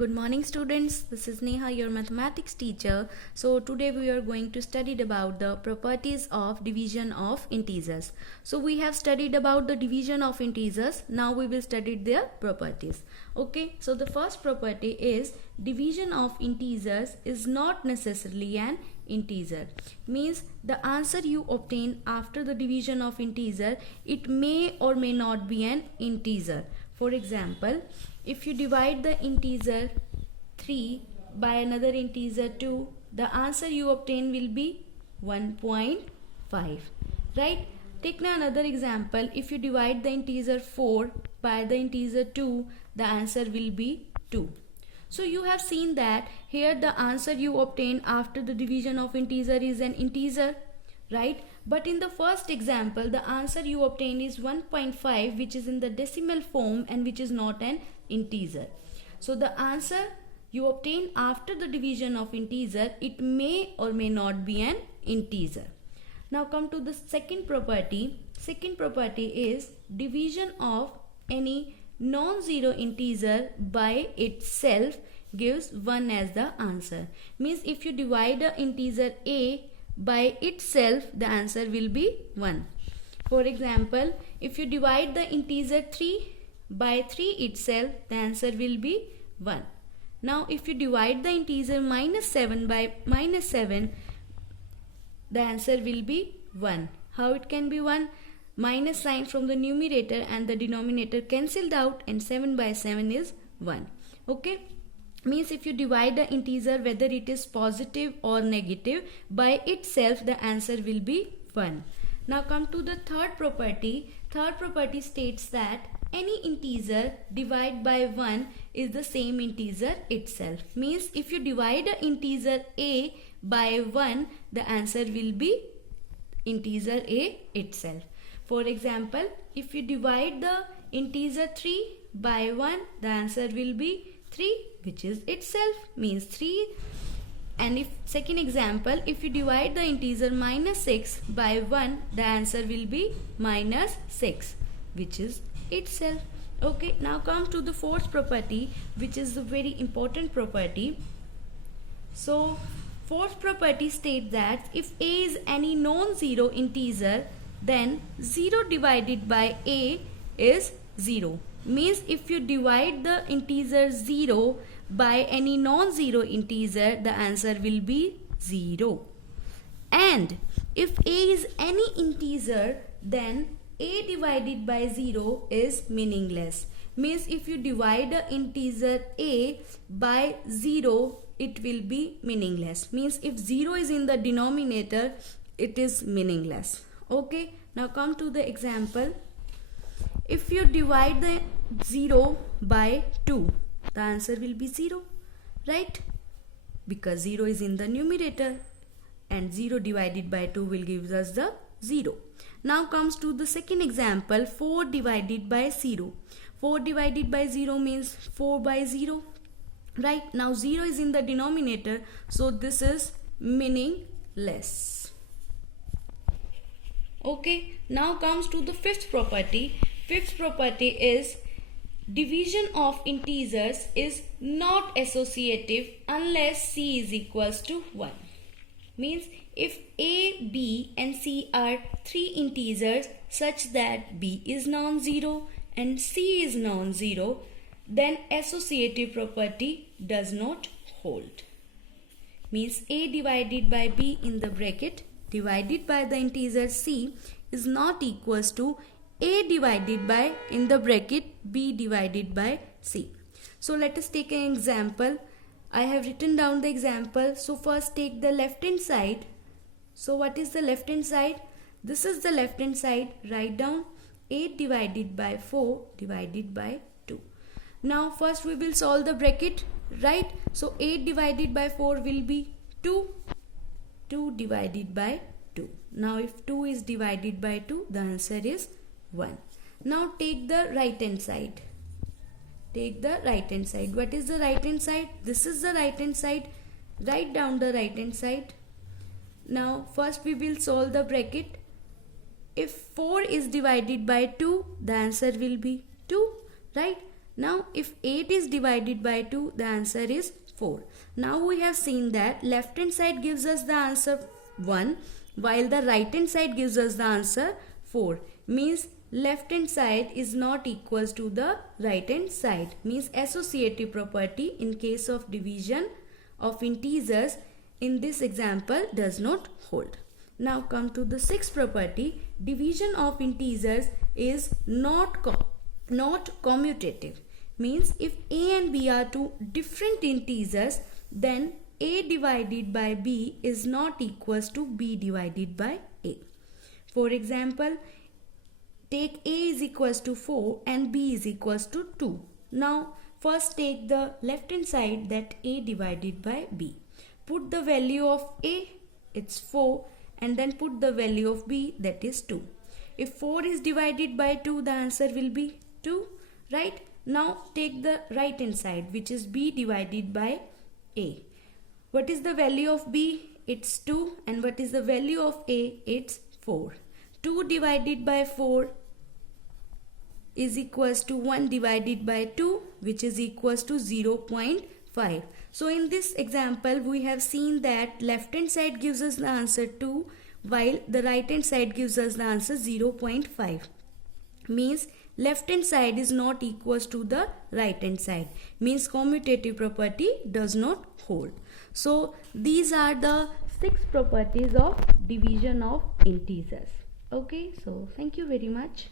Good morning students, this is Neha, your mathematics teacher. So today we are going to study about the properties of division of integers. So we have studied about the division of integers, now we will study their properties. Okay, so the first property is division of integers is not necessarily an integer. Means the answer you obtain after the division of integer, it may or may not be an integer. For example, if you divide the integer 3 by another integer 2, the answer you obtain will be 1.5. Right? Take now another example. If you divide the integer 4 by the integer 2, the answer will be 2. So you have seen that here the answer you obtain after the division of integer is an integer, right? But in the first example, the answer you obtain is 1.5, which is in the decimal form and which is not an integer. So the answer you obtain after the division of integer, it may or may not be an integer. Now come to the second property. Second property is division of any non-zero integer by itself gives 1 as the answer. Means if you divide the integer a by itself, the answer will be 1. For example, if you divide the integer 3 by 3 itself, the answer will be 1. Now if you divide the integer minus 7 by minus 7, the answer will be 1. How it can be 1? Minus sign from the numerator and the denominator cancelled out, and 7 by 7 is 1. Okay? Means if you divide the integer whether it is positive or negative, by itself the answer will be 1. Now come to the third property. Third property states that any integer divided by 1 is the same integer itself. Means if you divide the integer a by 1, the answer will be integer a itself. For example, if you divide the integer 3 by 1, the answer will be 3, which is itself, means 3. And if second example, if you divide the integer minus 6 by 1, the answer will be minus 6, which is itself. Okay, now come to the fourth property, which is a very important property. So fourth property states that if a is any non-zero integer, then 0 divided by a is 0. Means if you divide the integer 0 by any non-zero integer, the answer will be 0. And if a is any integer, then a divided by 0 is meaningless. Means if you divide the integer a by 0, it will be meaningless. Means if 0 is in the denominator, it is meaningless. Okay, now come to the example. If you divide the 0 by 2, the answer will be 0, right? Because 0 is in the numerator and 0 divided by 2 will give us the 0. Now comes to the second example, 4 divided by 0. 4 divided by 0 means 4 by 0, right? Now 0 is in the denominator, so this is meaningless. Okay, now comes to the fifth property. Fifth property is division of integers is not associative unless c is equals to 1. Means if a, b and c are three integers such that b is non-zero and c is non-zero, then associative property does not hold. Means a divided by b in the bracket divided by the integer c is not equals to a divided by in the bracket b divided by c. So let us take an example. I have written down the example. So first take the left hand side. So what is the left hand side? This is the left hand side. Write down 8 divided by 4 divided by 2. Now first we will solve the bracket, right? So 8 divided by 4 will be 2. 2 divided by 2. Now if 2 is divided by 2, the answer is 1. Now take the right hand side. Take the right hand side. What is the right hand side? This is the right hand side. Write down the right hand side. Now first we will solve the bracket. If 4 is divided by 2, the answer will be 2, right? Now if 8 is divided by 2, the answer is 4. Now we have seen that left hand side gives us the answer 1 while the right hand side gives us the answer 4. Means left hand side is not equals to the right hand side. Means associative property in case of division of integers in this example does not hold. Now come to the sixth property. Division of integers is not commutative. Means if a and b are two different integers, then a divided by b is not equals to b divided by a. For example, take a is equals to 4 and b is equals to 2. Now first take the left hand side, that a divided by b. Put the value of a, it's 4, and then put the value of b, that is 2. If 4 is divided by 2, the answer will be 2, right? Now take the right hand side, which is b divided by a. What is the value of b? It's 2. And what is the value of a? It's 4. 2 divided by 4 is equals to 1 divided by 2, which is equals to 0.5. So in this example, we have seen that left hand side gives us the answer 2 while the right hand side gives us the answer 0.5. Means left hand side is not equals to the right hand side. Means commutative property does not hold. So these are the 6 properties of division of integers. Okay, so thank you very much.